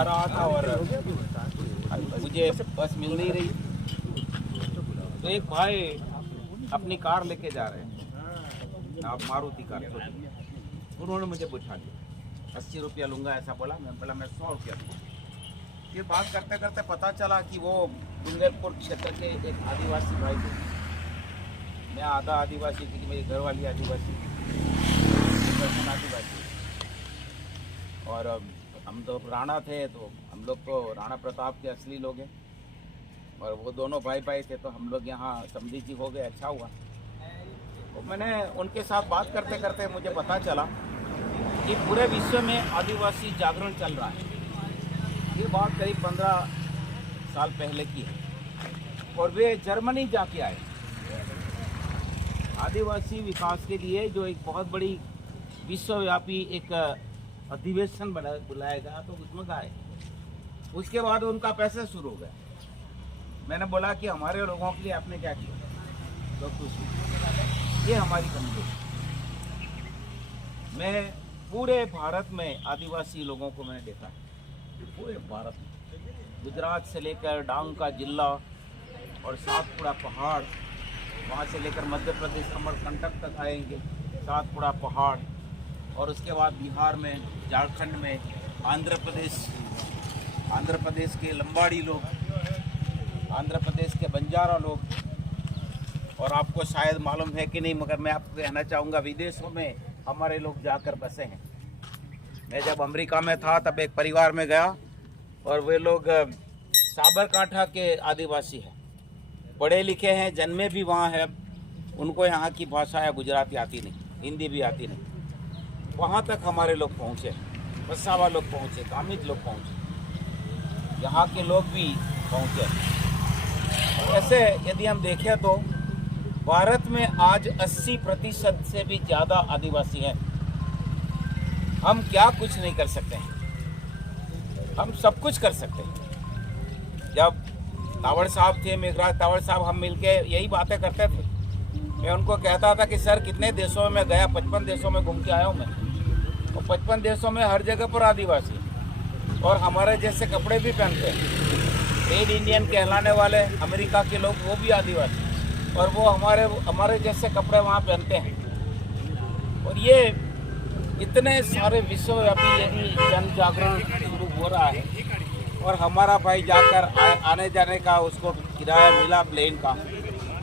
आ रहा था और मुझे बस मिल नहीं रही, तो एक भाई अपनी कार लेके जा रहे हैं, आप मारुति कार, उन्होंने मुझे पूछा 80 रुपया लूँगा ऐसा बोला। मैं बोला मैं 100 रुपया दूँगा। ये बात करते करते पता चला कि वो बुंदेलपुर क्षेत्र के एक आदिवासी भाई थे। मैं आधा आदिवासी थी, मेरी घरवाली आदिवासी, और हम तो राणा थे, तो हम लोग तो राणा प्रताप के असली लोग हैं, और वो दोनों भाई भाई थे, तो हम लोग यहाँ समझी जी हो गए। अच्छा हुआ। तो मैंने उनके साथ बात करते करते मुझे पता चला कि पूरे विश्व में आदिवासी जागरण चल रहा है। ये बात करीब 15 साल पहले की है, और वे जर्मनी जाके आए आदिवासी विकास के लिए, जो एक बहुत बड़ी विश्वव्यापी एक अधिवेशन बुलाया गया, तो उसमें गए। उसके बाद उनका पैसा शुरू हो गया। मैंने बोला कि हमारे लोगों के लिए आपने क्या किया, तो कुछ ये हमारी कमजोरी। मैं पूरे भारत में आदिवासी लोगों को मैंने देखा है, पूरे भारत में, गुजरात से लेकर डांग का जिला और सातपुड़ा पहाड़, वहाँ से लेकर मध्य प्रदेश अमरकंटक तक आएंगे, सातपुड़ा पहाड़, और उसके बाद बिहार में, झारखंड में, आंध्र प्रदेश के लंबाड़ी लोग, आंध्र प्रदेश के बंजारा लोग, और आपको शायद मालूम है कि नहीं, मगर मैं आपको कहना चाहूँगा, विदेशों में हमारे लोग जाकर बसे हैं। मैं जब अमेरिका में था तब एक परिवार में गया, और वे लोग साबरकांठा के आदिवासी हैं, पढ़े लिखे हैं, जन्मे भी वहाँ है, उनको यहाँ की भाषा या गुजराती आती नहीं, हिंदी भी आती नहीं। वहाँ तक हमारे लोग पहुँचे, वसावा लोग पहुँचे, कामित लोग पहुँचे, यहाँ के लोग भी पहुँचे। ऐसे यदि हम देखें तो भारत में आज 80% से भी ज़्यादा आदिवासी हैं। हम क्या कुछ नहीं कर सकते हैं, हम सब कुछ कर सकते हैं। जब तावड़ साहब थे, मेघराज तावड़ साहब, हम मिलके यही बातें करते थे। मैं उनको कहता था कि सर कितने देशों में गया, 55 देशों में घूम के आया हूँ मैं, और 55 देशों में हर जगह पर आदिवासी, और हमारे जैसे कपड़े भी पहनते हैं। रेड इंडियन कहलाने वाले अमेरिका के लोग, वो भी आदिवासी, और वो हमारे जैसे कपड़े वहाँ पहनते हैं। और ये इतने सारे विश्वव्यापी यदि जन जागरण शुरू हो रहा है, और हमारा भाई जाकर आने जाने का उसको किराया मिला प्लेन का,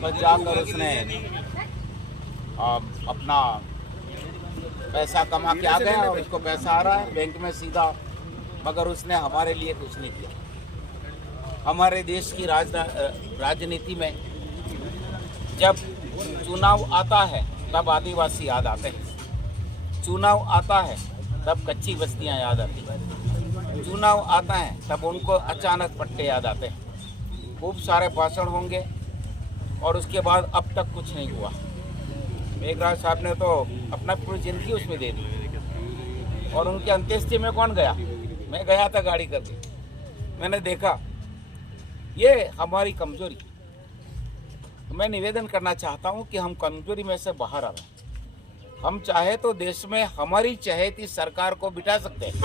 बस जाकर उसने अपना पैसा कमा के आ गया, और उसको पैसा आ रहा है बैंक में सीधा, मगर उसने हमारे लिए कुछ नहीं किया। हमारे देश की राजनीति में जब चुनाव आता है तब आदिवासी याद आते हैं, चुनाव आता है तब कच्ची बस्तियां याद आती हैं, चुनाव आता है तब उनको अचानक पट्टे याद आते हैं। खूब सारे भाषण होंगे, और उसके बाद अब तक कुछ नहीं हुआ। मेघराज साहब ने तो अपना पूरी जिंदगी उसमें दे दी, और उनके अंत्येष्टि में कौन गया? मैं गया था गाड़ी करके, मैंने देखा। ये हमारी कमजोरी। तो मैं निवेदन करना चाहता हूं कि हम कमजोरी में से बाहर आ रहे। हम चाहे तो देश में हमारी चहेती सरकार को बिठा सकते हैं।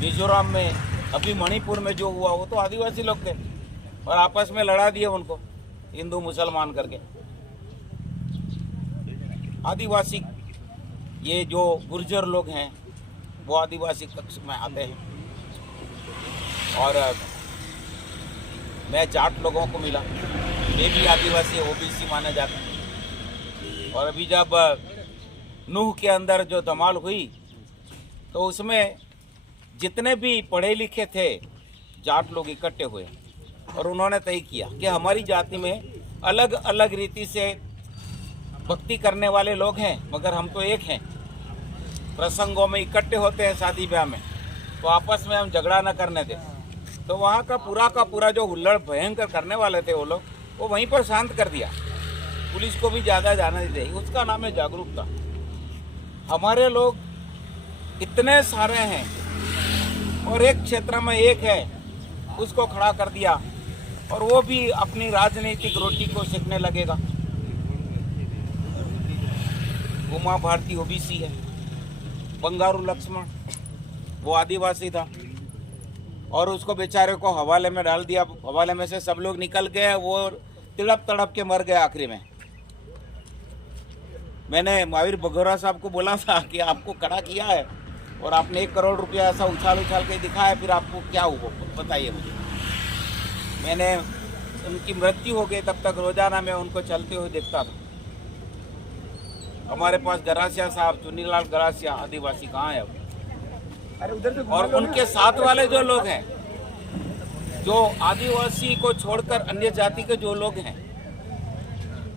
मिजोरम में, अभी मणिपुर में जो हुआ, वो तो आदिवासी लोग थे, और आपस में लड़ा दिए उनको हिंदू मुसलमान करके। आदिवासी, ये जो गुर्जर लोग हैं, वो आदिवासी कक्ष में आते हैं, और मैं जाट लोगों को मिला, वे भी आदिवासी ओबीसी माने जाते हैं। और अभी जब नूह के अंदर जो धमाल हुई, तो उसमें जितने भी पढ़े लिखे थे जाट लोग इकट्ठे हुए, और उन्होंने तय किया कि हमारी जाति में अलग अलग रीति से भक्ति करने वाले लोग हैं, मगर हम तो एक हैं। प्रसंगों में इकट्ठे होते हैं, शादी ब्याह में, तो आपस में हम झगड़ा न करने दें। तो वहाँ का पूरा जो हुल्लड़ भयंकर करने वाले थे वो लोग, वो वहीं पर शांत कर दिया, पुलिस को भी ज़्यादा जाने दी। उसका नाम है जागरूकता। हमारे लोग इतने सारे हैं, और एक क्षेत्र में एक है, उसको खड़ा कर दिया, और वो भी अपनी राजनीतिक रोटी को सेकने लगेगा। उमा भारती ओबीसी है, बंगारू लक्ष्मण वो आदिवासी था और उसको बेचारे को हवाले में डाल दिया। हवाले में से सब लोग निकल गए, वो तिड़प तड़प के मर गए आखिरी में। मैंने महावीर बघोरा साहब को बोला था कि आपको कड़ा किया है और आपने 1 करोड़ रुपया ऐसा उछाल उछाल के दिखाया, फिर आपको क्या हुआ बताइए मुझे। मैंने उनकी मृत्यु हो गई, तब तक रोजाना मैं उनको चलते हुए देखता था। हमारे पास गरासिया साहब, चुन्नीलाल गरासिया आदिवासी कहाँ है अब? और उनके साथ वाले जो लोग हैं, जो आदिवासी को छोड़कर अन्य जाति के जो लोग हैं,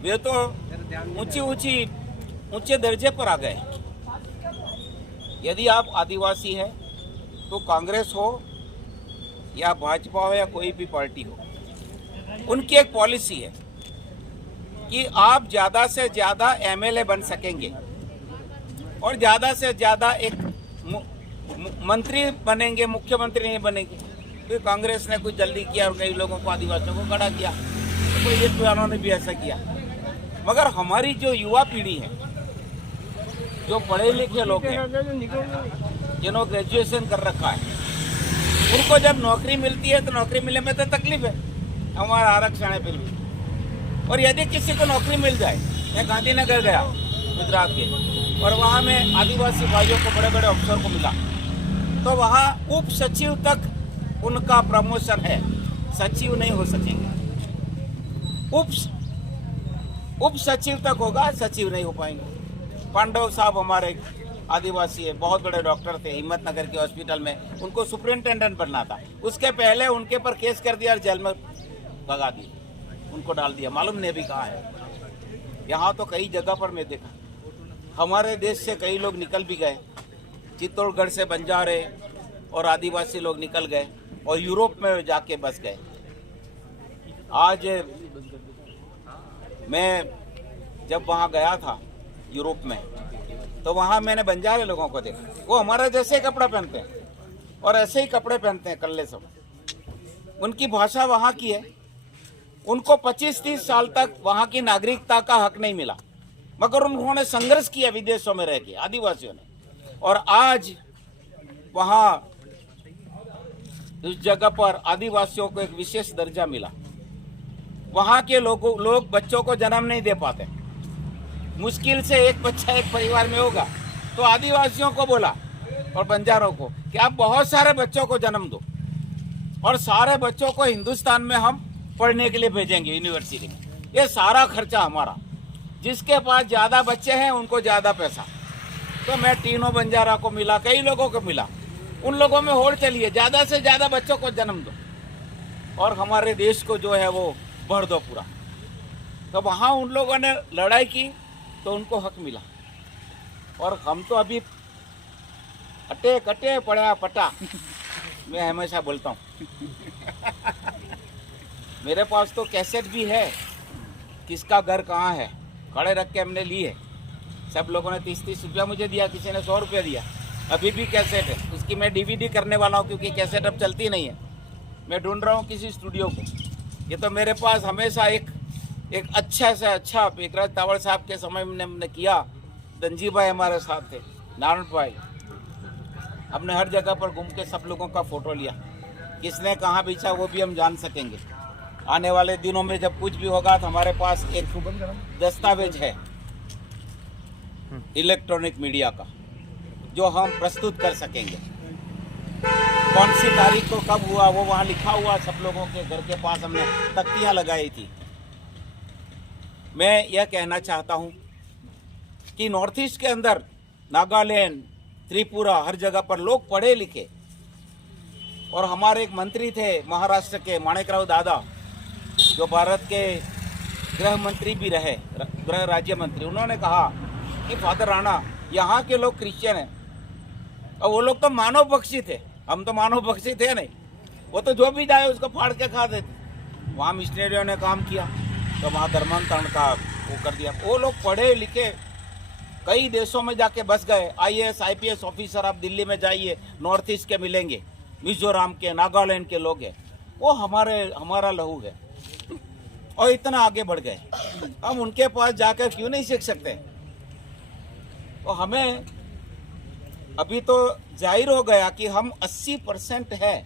वे तो ऊंचे दर्जे पर आ गए। यदि आप आदिवासी हैं तो कांग्रेस हो या भाजपा हो या कोई भी पार्टी हो, उनकी एक पॉलिसी है कि आप ज्यादा से ज्यादा एमएलए बन सकेंगे और ज्यादा से ज्यादा एक मंत्री बनेंगे, मुख्यमंत्री नहीं बनेंगे। तो कांग्रेस ने कुछ जल्दी किया और कई लोगों को, आदिवासियों को खड़ा किया, तो ये पुरानों ने भी ऐसा किया। मगर हमारी जो युवा पीढ़ी है, जो पढ़े लिखे लोग हैं, जिन्होंने ग्रेजुएशन कर रखा है, उनको जब नौकरी मिलती है तो नौकरी मिलने में तो तकलीफ है, हमारा आरक्षण है फिर भी। और यदि किसी को नौकरी मिल जाए, मैं गांधीनगर गया गुजरात के, और वहाँ में आदिवासी भाइयों को, बड़े बड़े अफसर को मिला, तो वहाँ उप सचिव तक उनका प्रमोशन है, सचिव नहीं हो सकेंगे। उप सचिव तक होगा, सचिव नहीं हो पाएंगे। पांडव साहब हमारे आदिवासी है, बहुत बड़े डॉक्टर थे, हिम्मतनगर के हॉस्पिटल में उनको सुपरिंटेंडेंट बनना था। उसके पहले उनके पर केस कर दिया और जेल में भगा दिया, उनको डाल दिया, मालूम नहीं अभी कहाँ है। यहाँ तो कई जगह पर मैं देखा, हमारे देश से कई लोग निकल भी गए, चित्तौड़गढ़ से बंजारे और आदिवासी लोग निकल गए और यूरोप में जाके बस गए। आज मैं जब वहाँ गया था यूरोप में, तो वहाँ मैंने बंजारे लोगों को देखा, वो हमारे जैसे कपड़ा पहनते हैं और ऐसे ही कपड़े पहनते हैं, कल्ले सब। उनकी भाषा वहाँ की है, उनको 25-30 साल तक वहाँ की नागरिकता का हक नहीं मिला, मगर उन्होंने संघर्ष किया विदेशों में रह के, आदिवासियों ने। और आज वहाँ उस जगह पर आदिवासियों को एक विशेष दर्जा मिला। वहाँ के लोग बच्चों को जन्म नहीं दे पाते, मुश्किल से एक बच्चा एक परिवार में होगा। तो आदिवासियों को बोला और बंजारों को कि आप बहुत सारे बच्चों को जन्म दो और सारे बच्चों को हिंदुस्तान में हम पढ़ने के लिए भेजेंगे यूनिवर्सिटी में, ये सारा खर्चा हमारा। जिसके पास ज़्यादा बच्चे हैं उनको ज़्यादा पैसा। तो मैं तीनों बंजारा को मिला, कई लोगों को मिला, उन लोगों में होड़ चलिए, ज़्यादा से ज़्यादा बच्चों को जन्म दो और हमारे देश को जो है वो भर दो पूरा। तो वहाँ उन लोगों ने लड़ाई की तो उनको हक मिला। और हम तो अभी अटे कटे पड़ा पटा, मैं हमेशा बोलता हूँ। मेरे पास तो कैसेट भी है, किसका घर कहाँ है, खड़े रख के हमने ली है। सब लोगों ने 30-30 रुपया मुझे दिया, किसी ने 100 रुपया दिया। अभी भी कैसेट है, उसकी मैं डीवीडी करने वाला हूँ, क्योंकि कैसेट अब चलती नहीं है। मैं ढूंढ रहा हूँ किसी स्टूडियो को। ये तो मेरे पास हमेशा एक अच्छा से अच्छा, एकराज तावड़ साहब के समय में हमने किया, दंजी भाई हमारे साथ थे, नारायण भाई, हमने हर जगह पर घूम के सब लोगों का फोटो लिया। किसने कहाँ बेचा वो भी हम जान सकेंगे। आने वाले दिनों में जब कुछ भी होगा तो हमारे पास एक दस्तावेज है इलेक्ट्रॉनिक मीडिया का, जो हम प्रस्तुत कर सकेंगे। कौन सी तारीख को कब हुआ वो वहाँ लिखा हुआ, सब लोगों के घर के पास हमने तख्तियाँ लगाई थी। मैं यह कहना चाहता हूँ कि नॉर्थ ईस्ट के अंदर नागालैंड, त्रिपुरा, हर जगह पर लोग पढ़े लिखे। और हमारे एक मंत्री थे महाराष्ट्र के, माणिकराव दादा, जो भारत के गृह मंत्री भी रहे, गृह राज्य मंत्री। उन्होंने कहा कि फादर राणा, यहाँ के लोग क्रिश्चियन हैं और वो लोग तो मानव पक्षी थे, हम तो मानव पक्षी थे नहीं। वो तो जो भी जाए उसको फाड़ के खा देते। वहाँ मिशनरियों ने काम किया तो वहाँ धर्मांतरण का वो कर दिया। वो लोग पढ़े लिखे कई देशों में जाके बस गए। IAS IPS ऑफिसर आप दिल्ली में जाइए, नॉर्थ ईस्ट के मिलेंगे, मिजोरम के, नागालैंड के लोग हैं, वो हमारा लहू है और इतना आगे बढ़ गए। हम उनके पास जाकर क्यों नहीं सीख सकते? तो हमें अभी तो जाहिर हो गया कि हम 80% है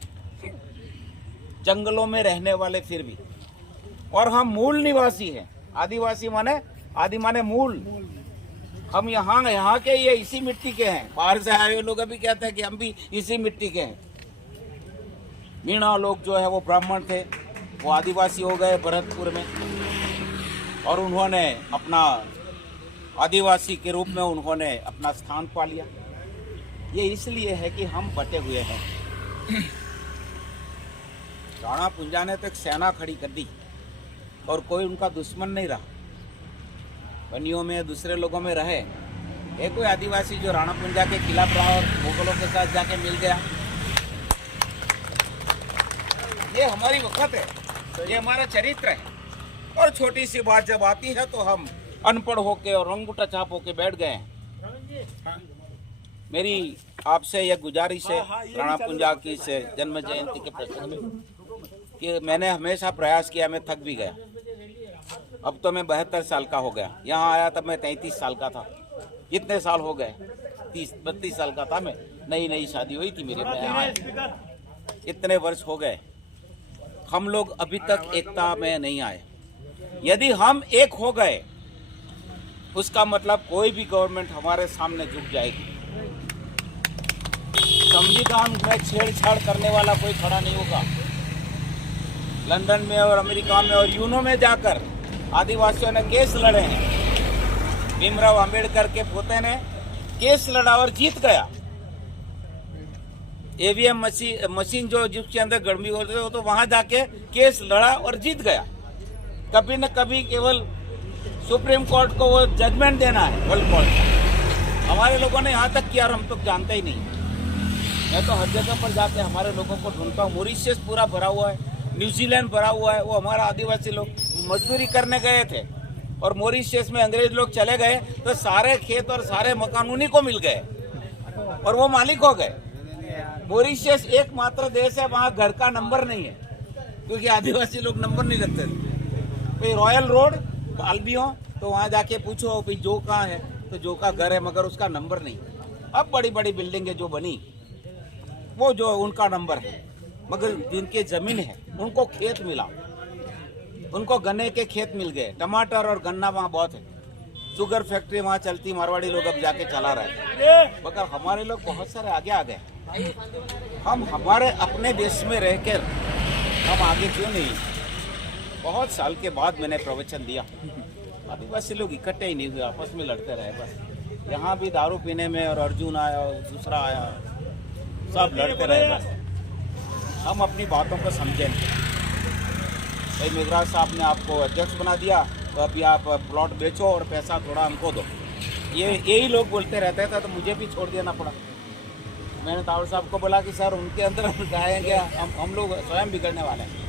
जंगलों में रहने वाले फिर भी, और हम मूल निवासी हैं। आदिवासी माने आदि माने मूल। हम यहाँ के ये इसी मिट्टी के हैं। बाहर से आए हुए लोग अभी कहते हैं कि हम भी इसी मिट्टी के हैं। मीणा लोग जो है वो ब्राह्मण थे, वो आदिवासी हो गए भरतपुर में, और उन्होंने अपना आदिवासी के रूप में उन्होंने अपना स्थान पा लिया। ये इसलिए है कि हम बटे हुए हैं। राणा पुंजा ने तो एक सेना खड़ी कर दी और कोई उनका दुश्मन नहीं रहा। बनियों में दूसरे लोगों में रहे, एक कोई आदिवासी जो राणा पुंजा के खिलाफ रहा और मुगलों के साथ जाके मिल गया। ये हमारी वक़्त है, ये हमारा चरित्र है। और छोटी सी बात जब आती है तो हम अनपढ़ होके और अंगूठा छाप होके बैठ गए हैं। मेरी आपसे यह गुजारिश है राणा पुंजा की से जन्म जयंती के प्रसंग में कि मैंने हमेशा प्रयास किया, मैं थक भी गया। अब तो मैं 72 साल का हो गया। यहाँ आया तब मैं 33 साल का था। कितने साल हो गए? 30-32 साल का था मैं। नई शादी हुई थी मेरे में। इतने वर्ष हो गए, हम लोग अभी तक एकता में नहीं आए। यदि हम एक हो गए उसका मतलब कोई भी गवर्नमेंट हमारे सामने झुक जाएगी। संविधान में छेड़छाड़ करने वाला कोई खड़ा नहीं होगा। लंदन में और अमेरिका में और यूनो में जाकर आदिवासियों ने केस लड़े हैं। भीमराव अंबेडकर के पोते ने केस लड़ा और जीत गया। ईवीएम मशीन जो जिसके अंदर गड़बड़ी होती है तो वहां जाके केस लड़ा और जीत गया। कभी न कभी केवल सुप्रीम कोर्ट को वो जजमेंट देना है, वर्ल्ड कोर्ट। हमारे लोगों ने यहाँ तक किया और हम तो जानते ही नहीं। मैं तो हर जगह पर जाके हमारे लोगों को ढूंढता हूँ। मॉरिशस पूरा भरा हुआ है, न्यूजीलैंड भरा हुआ है। वो हमारा आदिवासी लोग मजदूरी करने गए थे और मॉरिशस में अंग्रेज लोग चले गए तो सारे खेत और सारे मकान उन्हीं को मिल गए और वो मालिक हो गए। मॉरिशस एकमात्र देश है वहाँ घर का नंबर नहीं है, क्योंकि आदिवासी लोग नंबर नहीं रखते थे। रॉयल रोड बाल्बियों, तो वहाँ जाके पूछो भाई जो कहाँ है, तो जो का घर है मगर उसका नंबर नहीं। अब बड़ी बड़ी बिल्डिंगें जो बनी वो जो उनका नंबर है, मगर जिनके जमीन है उनको खेत मिला, उनको गन्ने के खेत मिल गए। टमाटर और गन्ना वहाँ बहुत है। शुगर फैक्ट्री वहाँ चलती, मारवाड़ी लोग अब जाके चला रहे हैं, मगर हमारे लोग बहुत सारे आगे आ गए। हम हमारे अपने देश में रहकर हम आगे क्यों नहीं? बहुत साल के बाद मैंने प्रवचन दिया। आदिवासी लोग इकट्ठे ही नहीं हुए, आपस में लड़ते रहे बस। यहाँ भी दारू पीने में और अर्जुन आया और दूसरा आया, सब लड़ते रहे बस। हम अपनी बातों को समझें। भाई मेघराज साहब ने आपको अध्यक्ष बना दिया तो अभी आप प्लॉट बेचो और पैसा थोड़ा हमको दो, यही लोग बोलते रहते थे। तो मुझे भी छोड़ देना पड़ा। मैंने तावड़ साहब को बोला कि सर उनके अंदर हम जाएंगे, हम लोग स्वयं बिगड़ने वाले हैं।